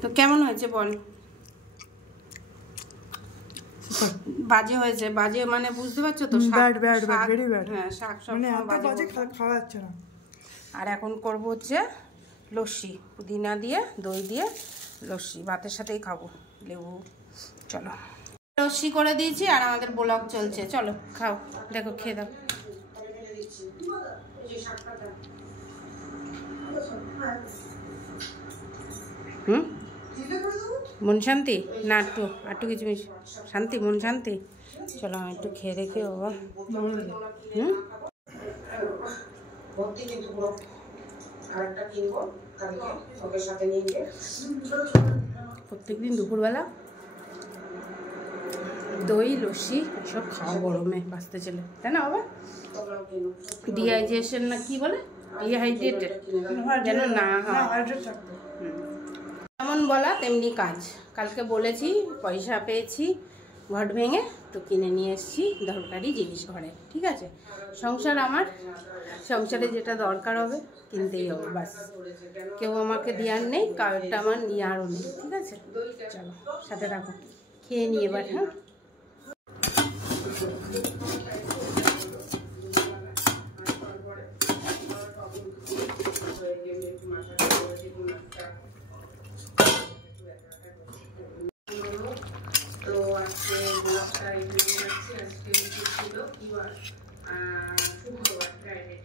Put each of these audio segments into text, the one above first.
তো কেমন হয়েছে বল? বাজে হয়েছে, বাজে মানে বুঝতে পারছো তো? Bad bad bad very bad. হ্যাঁ, শাক সব মানে এত বাজে খাওয়া যাচ্ছে না। আর এখন করব হচ্ছে লস্যি, পুদিনা দিয়ে দই দিয়ে লস্যি, ভাতের সাথেই খাবো, লেবু। চলো, লস্যি করে দিয়েছি আর আমাদের ব্লগ চলছে। চলো খাও, দেখো খেয়ে দাও। মন শান্তি না? একটু কিছু শান্তি, মন শান্তি। চলো আমি একটু খেয়ে দেখি বাবা। প্রত্যেকদিন দুপুরবেলা দই লস্যি এসব খাওয়া গরমে বাঁচতে চলে, তাই না বাবা? ডিহাইড্রেশন না কি বলে, ডিহাইড্রেটেড যেন না হয়। যেমন বলা তেমনি কাজ। কালকে বলেছি পয়সা পেয়েছি ঘট ভেঙে, তো কিনে নিয়ে এসেছি দরকারি জিনিস ঘরে, ঠিক আছে? সংসার আমার, সংসারে যেটা দরকার হবে কিনতেই হবে, বাস। কেউ আমাকে দেওয়ার নেই, কারোরটা আমার নেওয়ারও নেই, ঠিক আছে? চলো সাথে রাখো, খেয়ে নিয়ে এবার। হ্যাঁ, তো আজকে ব্লগটা এখানে যাচ্ছে। আজকে ছিল কি বার? শুক্রবার, ফ্রাইডে।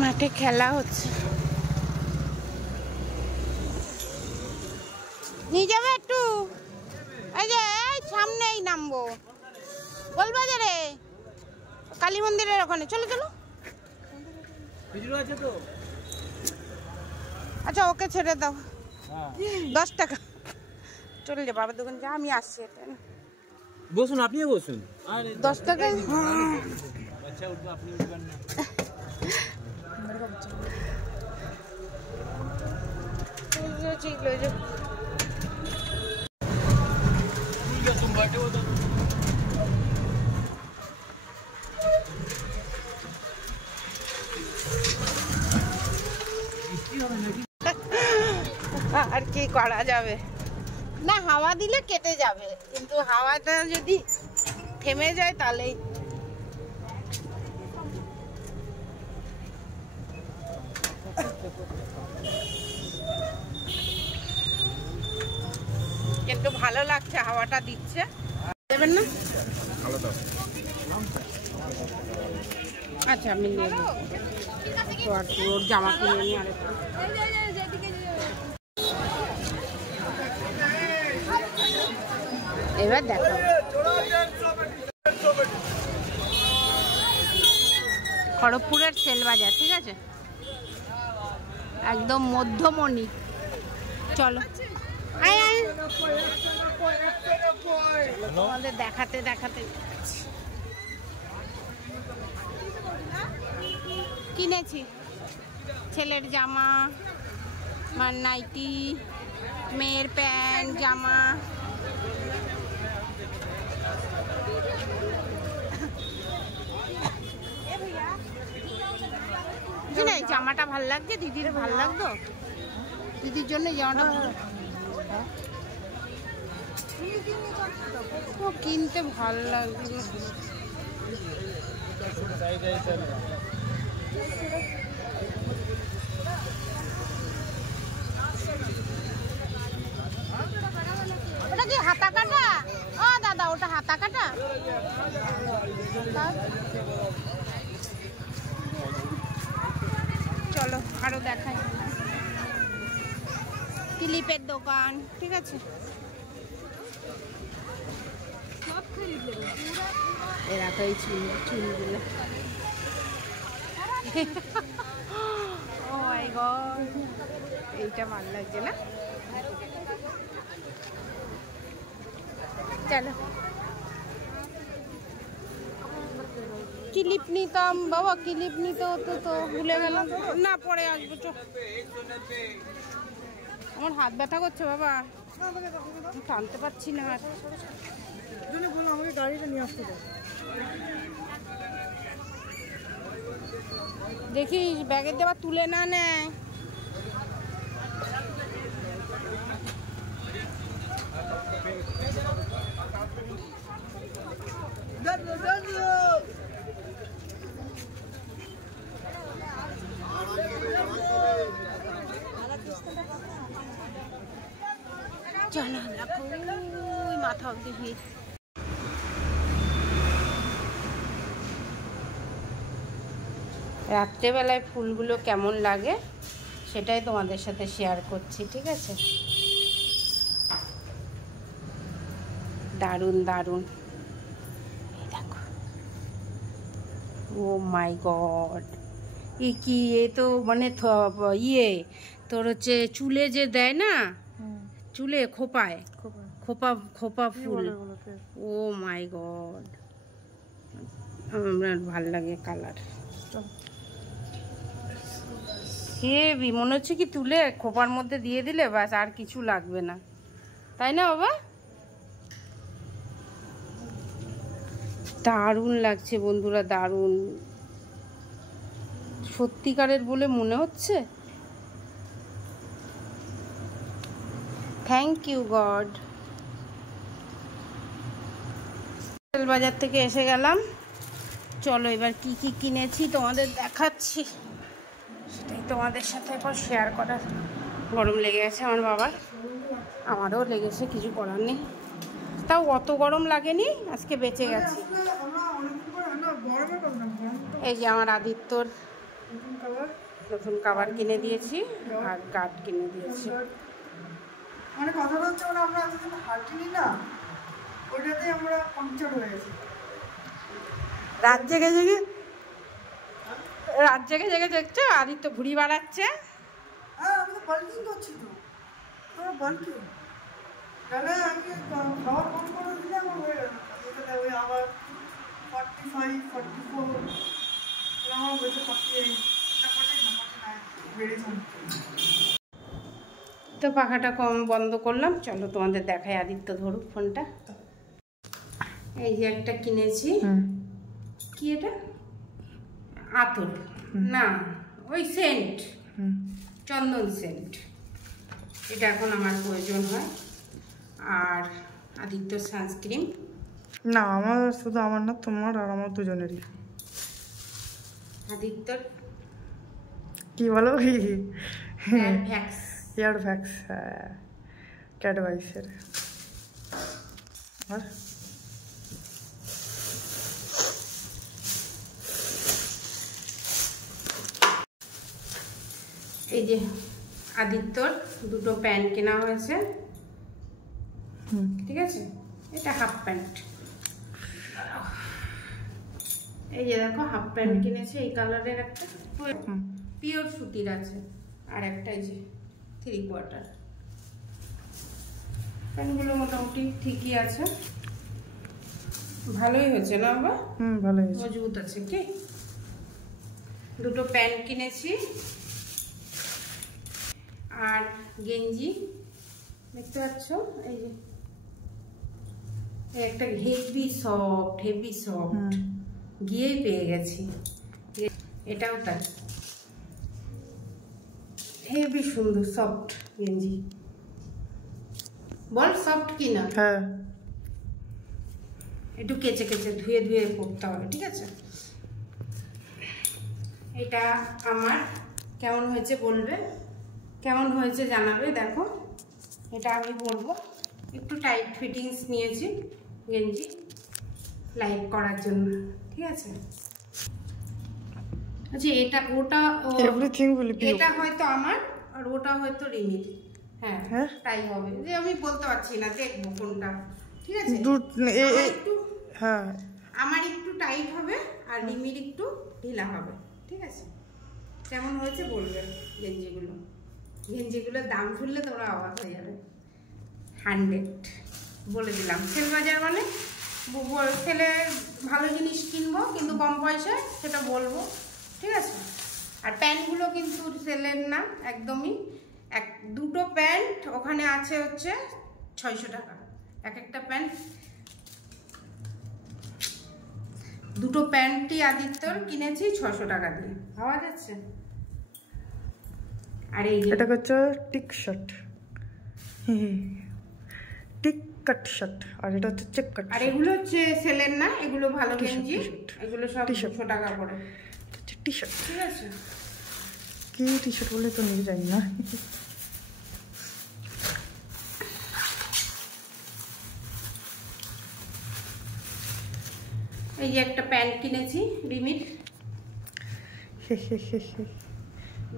মাঠে খেলা হচ্ছে, নিয়ে যাবে একটু? এই যে সামনেই নামবো, গোলবাজারে কালী মন্দিরের ওখানে। চলো চলো। আচ্ছা ওকে ছেড়ে দাও, 10 টাকা। চলে যা বাবার দোকান, যা, আমি আসছি। বসুন, আপনি বসুন। 10 টাকা। আর কি করা যাবে না, হাওয়া দিলে কেটে যাবে, কিন্তু হাওয়াটা যদি থেমে যায় তাহলেই। কিন্তু ভালো লাগছে, হাওয়াটা দিচ্ছে। দেবেন না? আচ্ছা আমি নেব তো, আর ওর জামা কিনে নিয়ে আরেকটা। এবার দেখো খড়গপুরের সেল বাজার, ঠিক আছে? একদম মধ্যমণি। চলো তোমাদের দেখাতে দেখাতে কিনেছি ছেলের জামা, আমার নাইটি, মেয়ের প্যান্ট, জামা। জামাটা ভাল লাগছে, দিদির ভাল লাগতো, দিদির জন্য জামাটা কিনতে ভাল লাগছে। ওটা কি হাতা কাটা? ও দাদা ওটা হাতা কাটা? চলো আরো দেখাই, ক্লিপের দোকান, ঠিক আছে? এরা তো এই চুলগুলো, ও মাই গড, এইটা ভালো লাগছে না? চলো ক্লিপ নিতাম বাবা, ক্লিপ নিতে হতো তো ভুলে গেলাম। না পরে আসবো, চো। আমার হাত ব্যথা করছে বাবা, টানতে পারছি না। আর বলো আমাকে গাড়িটা নিয়ে আসতে দাও। দেখিস ব্যাগের দিয়ে আবার তুলে না নেয়। চলো দেখো ওই মাথা অব্দি ভিড়। রাত্রেবেলায় ফুলগুলো কেমন লাগে সেটাই তোমাদের সাথে শেয়ার করছি, ঠিক আছে? দারুণ দারুণ, দেখো। ও মাই গড, এ কি? এ তো মানে ইয়ে তোর হচ্ছে চুলে যে দেয় না, চুলে খোপায় খোপা খোপা ফুল। ও মাই গড, আমার ভাল লাগে কালার। হেভি, মনে হচ্ছে কি তুলে খোপার মধ্যে দিয়ে দিলে ব্যাস আর কিছু লাগবে না, তাই না বাবা? দারুণ লাগছে বন্ধুরা, দারুণ। সত্যিকারের বলে মনে হচ্ছে। Thank you God. বাজার থেকে এসে গেলাম, চলো এবার কি কি কিনেছি তোমাদের দেখাচ্ছি, সেটাই তোমাদের সাথে এখন শেয়ার করার। গরম লেগে গেছে আমার বাবার, আমারও লেগেছে, কিছু করার নেই। তাও অত গরম লাগেনি, আজকে বেঁচে গেছি। এই যে আমার আদিত্যর নতুন কাভার কিনে দিয়েছি আর গার্ড কিনে দিয়েছি। মানে কথাটা হচ্ছে আমরা এতদিন হাঁটিনি না, ওইটাতেই আমরা পাংচার হয়ে গেছি। রাত জেগে জেগে দেখছো আদিত্য ঘুড়ি বাড়াচ্ছে। হ্যাঁ, আমি তো বাল্কিং করছি তো, তোরা বাল্কিং তাহলে আমি খাওয়া কম করে দিলে আমার হয়ে গেল। ওই আবার 45, 44 আমার বলছে 48, বেড়েছে। তো পাখাটা কম বন্ধ করলাম, চলো তোমাদের দেখাই। আদিত্য ধরুক ফোনটা। এই যে একটা কিনেছি, কি এটা? আতর না, ওই সেন্ট, চন্দন সেন্ট। এটা এখন আমার প্রয়োজন হয়। আর আদিত্য সানস্ক্রিন। না, আমার শুধু আমার না, তোমার আর আমার দুজনেরই। আদিত্যর কি বলো? ভ্যাক্স, এয়ার ভ্যাক্স, ক্যাডভাইসের। আর এই যে আদিত্যর দুটো প্যান্ট কেনা হয়েছে, ঠিক আছে? এটা হাফ প্যান্ট। এই যে দেখো হাফ প্যান্ট কিনেছে, এই কালারের একটা পিওর সুতির আছে, আর একটা এই যে 3/4। প্যান্টগুলো মোটামুটি ঠিকই আছে, ভালোই হয়েছে না বাবা? ভালো হয়েছে, মজবুত আছে। কি দুটো প্যান্ট কিনেছি আর গেঞ্জি, দেখতে পাচ্ছ? এই যে একটা হেভি সফট গিয়েই পেয়ে গেছি। এটাও তাই, হেভি সুন্দর সফট গেঞ্জি। বল সফট কি না? হ্যাঁ, একটু কেচে কেচে ধুয়ে ধুয়ে পরতে হবে, ঠিক আছে? এটা আমার কেমন হয়েছে বলবে, কেমন হয়েছে জানাবে। দেখো এটা আমি পরবো, একটু টাইট ফিটিংস নিয়েছি গেঞ্জি লাইক করার জন্য, ঠিক আছে? আচ্ছা, এটা ওটা এটা হয়তো আমার আর ওটা হয়তো রিমির। হ্যাঁ, তাই হবে, যে আমি বলতে পারছি না, দেখবো কোনটা, ঠিক আছে? হ্যাঁ, আমার একটু টাইট হবে আর রিমির একটু ঢিলা হবে, ঠিক আছে? কেমন হয়েছে বলবে। গেঞ্জিগুলোর দাম শুনলে তোমরা অবাক হয়ে যাবে। 100 বলে দিলাম। সেল বাজার মানে সেলে ভালো জিনিস কিনবো কিন্তু কম পয়সায়, সেটা বলবো, ঠিক আছে? আর প্যান্টগুলো কিন্তু সেলের না একদমই। দুটো প্যান্ট ওখানে আছে হচ্ছে 600 টাকা এক একটা প্যান্ট। দুটো প্যান্টই আদিত্যর কিনেছি 600 টাকা দিয়ে, পাওয়া যাচ্ছে। আর এই এটা হচ্ছে টিক শার্ট, টিক কাট শার্ট, আর এটা হচ্ছে চেক কাট। আর এগুলো হচ্ছে সেলের না, এগুলো ভালো গেঞ্জি, এগুলো সব 200 টাকা করে টি শার্ট। ঠিক আছে, কি টি শার্ট বলে তো নিয়ে যাই না। এই যে একটা প্যান্ট কিনেছি রিমিট,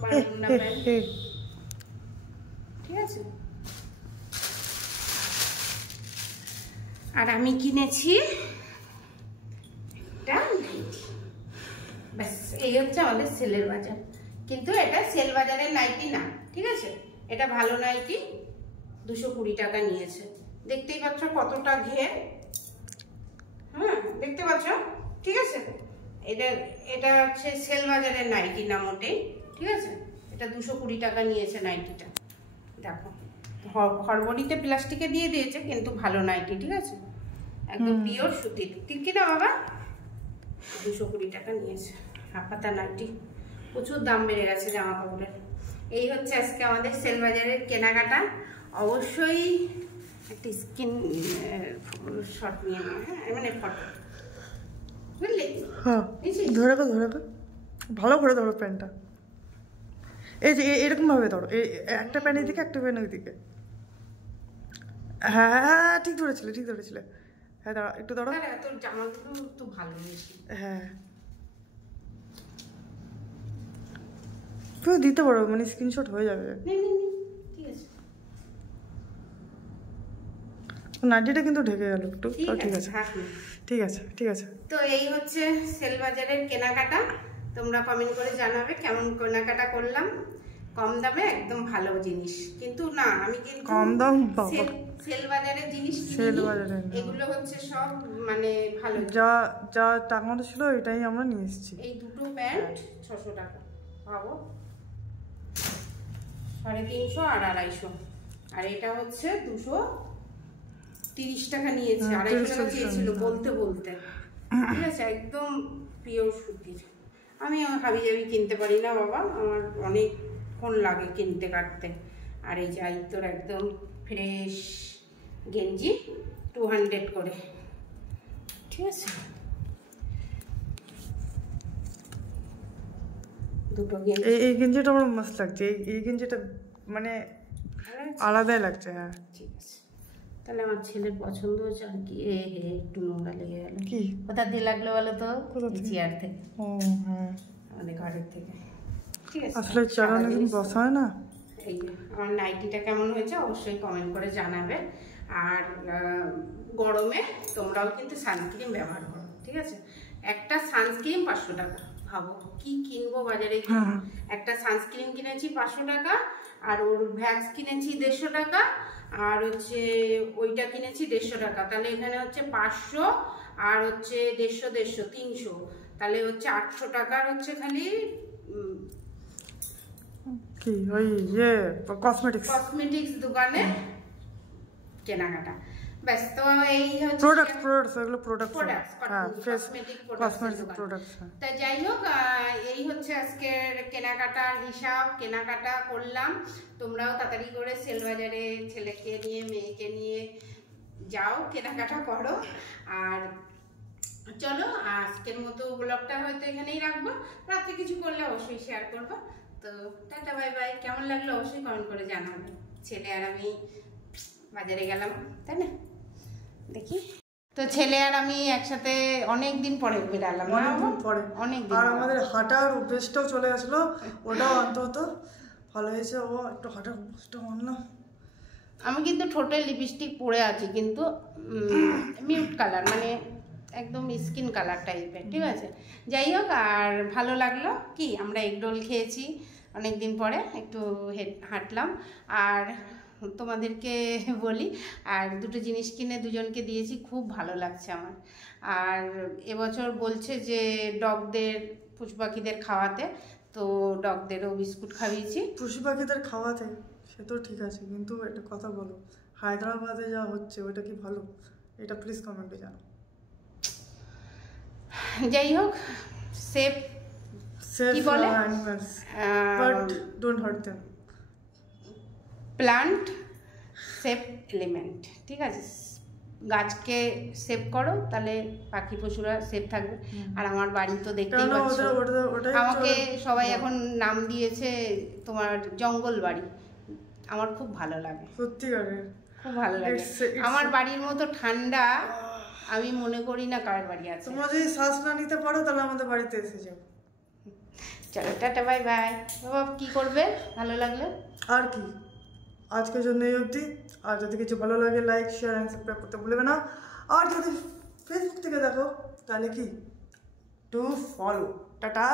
বারমুন্ডা প্যান্ট, ঠিক আছে। আর আমি কিনেছি একটা নাইটি। ব্যাস, এই হচ্ছে আমাদের সেলের বাজার। কিন্তু এটা সেল বাজারের নাইটি না, ঠিক আছে, এটা ভালো নাইটি, 220 টাকা নিয়েছে। দেখতেই পাচ্ছ কতটা ঘের, হ্যাঁ দেখতে পাচ্ছ, ঠিক আছে। এটা হচ্ছে সেল বাজারের নাইটি না মোটেই, ঠিক আছে। এটা 220 টাকা নিয়েছে নাইটিটা। দেখো হরবড়িতে প্লাস্টিকে দিয়ে দিয়েছে, কিন্তু ভালো নাইটি, ঠিক আছে, একদম পিওর সুতির। ঠিক কিনা বাবা? 220 টাকা নিয়েছে হাফাতা নাইটি। প্রচুর দাম বেড়ে গেছে জামা কাপড়ের। এই হচ্ছে আজকে আমাদের সেল বাজারের কেনাকাটা। অবশ্যই একটা স্ক্রিন শট নিয়ে নেবে, হ্যাঁ, মানে ফটো, বুঝলি? হ্যাঁ, ধরে ভালো করে ধরো প্যান্টটা। এই যে এরকম ভাবে ধরো, একটা প্যান এদিকে, একটা প্যান ওইদিকে। হ্যাঁ ঠিক ধরেছিলে। হ্যাঁ দাঁড়া, একটু দাঁড়া। তোর জামাগুলো তো ভালো হয়েছে। হ্যাঁ তুমি দিতে পারো, মানে স্ক্রিনশট হয়ে যাবে। ঠিক আছে, নাইটিটা কিন্তু ঢেকে গেল একটু। ঠিক আছে। তো এই হচ্ছে সেল বাজারের কেনাকাটা। তোমরা কমেন্ট করে জানাবে কেমন কেনাকাটা করলাম। কম দামে একদম ভালো জিনিস, কিন্তু না আমি কিন্তু কম দাম সেল বাজারের জিনিস এগুলো হচ্ছে সব মানে ভালো, যা টাকা মতো ছিল এটাই আমরা নিয়ে এসেছি। এই দুটো প্যান্ট 600 টাকা, ভাবো, 350 আর 250। আর এটা হচ্ছে 230 টাকা নিয়েছে, 250 টাকা চেয়েছিল বলতে, ঠিক আছে, একদম পিওর সুতির। আমি হাবি জাবি কিনতে পারি না বাবা, আমার অনেকক্ষণ লাগে কিনতে কাটতে। আর এই যাই তোর একদম ফ্রেশ গেঞ্জি 200 করে, ঠিক আছে। দুটো গেঞ্জি, এই গেঞ্জিটা আমার মস্ত লাগছে। এই গেঞ্জিটা মানে আলাদাই লাগছে। হ্যাঁ ঠিক আছে, তাহলে আমার ছেলের পছন্দ হচ্ছে। আর কি একটু নোংরা লেগে গেল। কি কোথা দিয়ে লাগলো বলো তো? চেয়ার থেকে। ও হ্যাঁ, আমাদের ঘরের থেকে, ঠিক আছে। আসলে চেয়ার অনেকদিন বসা হয় না। এই যে আমার নাইটিটা কেমন হয়েছে অবশ্যই কমেন্ট করে জানাবে। আর গরমে তোমরাও কিন্তু সানস্ক্রিন ব্যবহার করো, ঠিক আছে। একটা সানস্ক্রিন 500 টাকা, ভাবো কি কিনবো বাজারে গিয়ে। একটা সানস্ক্রিন কিনেছি 500 টাকা, আর ওর ভ্যাক্স কিনেছি 150 টাকা, আর হচ্ছে ওইটা কিনেছি 150 টাকা। তাহলে এখানে হচ্ছে 500 আর হচ্ছে 150 300, তাহলে হচ্ছে 800 টাকার হচ্ছে খালি কি ওই কসমেটিক্স দোকানে কেনাকাটা। ব্যাস, তো এই হচ্ছে প্রোডাক্টস এগুলো প্রোডাক্টস, হ্যাঁ কসমেটিক প্রোডাক্টস। তা যাই হোক, এই হচ্ছে আজকের কেনাকাটার হিসাব। কেনাকাটা করলাম, তোমরাও তাড়াতাড়ি করে সেল বাজারে ছেলেকে নিয়ে মেয়েকে নিয়ে যাও, কেনাকাটা করো। আর চলো, আজকের মতো ব্লগটা হয়তো এখানেই রাখবো। রাত্রে কিছু করলে অবশ্যই শেয়ার করবো। তো টাটা বাই বাই। কেমন লাগলো অবশ্যই কমেন্ট করে জানাবে। ছেলে আর আমি বাজারে গেলাম, তাই না? দেখি তো ছেলে আর আমি একসাথে অনেক দিন পরে বেরালাম, অনেক দিন। আর আমাদের হাঁটার অভ্যেসটাও চলে আসলো, ওটাও অন্তত ভালো হয়েছে। ও একটু হাঁটার অভ্যেসটা মানলাম। আমি কিন্তু ঠোঁটে লিপস্টিক পরে আছি, কিন্তু মিউট কালার, মানে একদম স্কিন কালার টাইপের, ঠিক আছে। যাই হোক, আর ভালো লাগলো কি, আমরা এগরোল খেয়েছি অনেক দিন পরে, একটু হাঁটলাম। আর তোমাদেরকে বলি, আর দুটো জিনিস কিনে দুজনকে দিয়েছি, খুব ভালো লাগছে আমার। আর এবছর বলছে যে ডগদের, পশু পাখিদের খাওয়াতে, তো ডগদেরও বিস্কুট খাইয়েছি। পশু পাখিদের খাওয়াতে সে তো ঠিক আছে, কিন্তু একটা কথা বলো, হায়দ্রাবাদে যা হচ্ছে ওইটা কি ভালো? এটা প্লিজ কমেন্টে জানো। যাই হোক, সেফ কি বলে, but don't heart them, plant safe element, ঠিক আছে? গাছকে সেভ করো, তাহলে পাখি পশুরা সেফ থাকবে। আর আমার বাড়ি তো দেখতেই পাচ্ছ, আমাকে সবাই এখন নাম দিয়েছে তোমার জঙ্গল বাড়ি। আমার খুব ভালো লাগে, সত্যিকারের খুব ভালো লাগে। আমার বাড়ির মতো ঠান্ডা আমি মনে করি না কার বাড়ি আছে। তোমরা যদি শ্বাস না নিতে পারো তাহলে আমাদের বাড়িতে এসে যাও। চলো টাটা, বাই বাই। বাবা কি করবে ভালো লাগলে? আর কি, আজকের জন্য এই অবধি। আর যদি কিছু ভালো লাগে লাইক শেয়ার অ্যান্ড সাবস্ক্রাইব করতে ভুলবে না। আর যদি ফেসবুক থেকে দেখো তাহলে কি, টু ফলো। টাটা।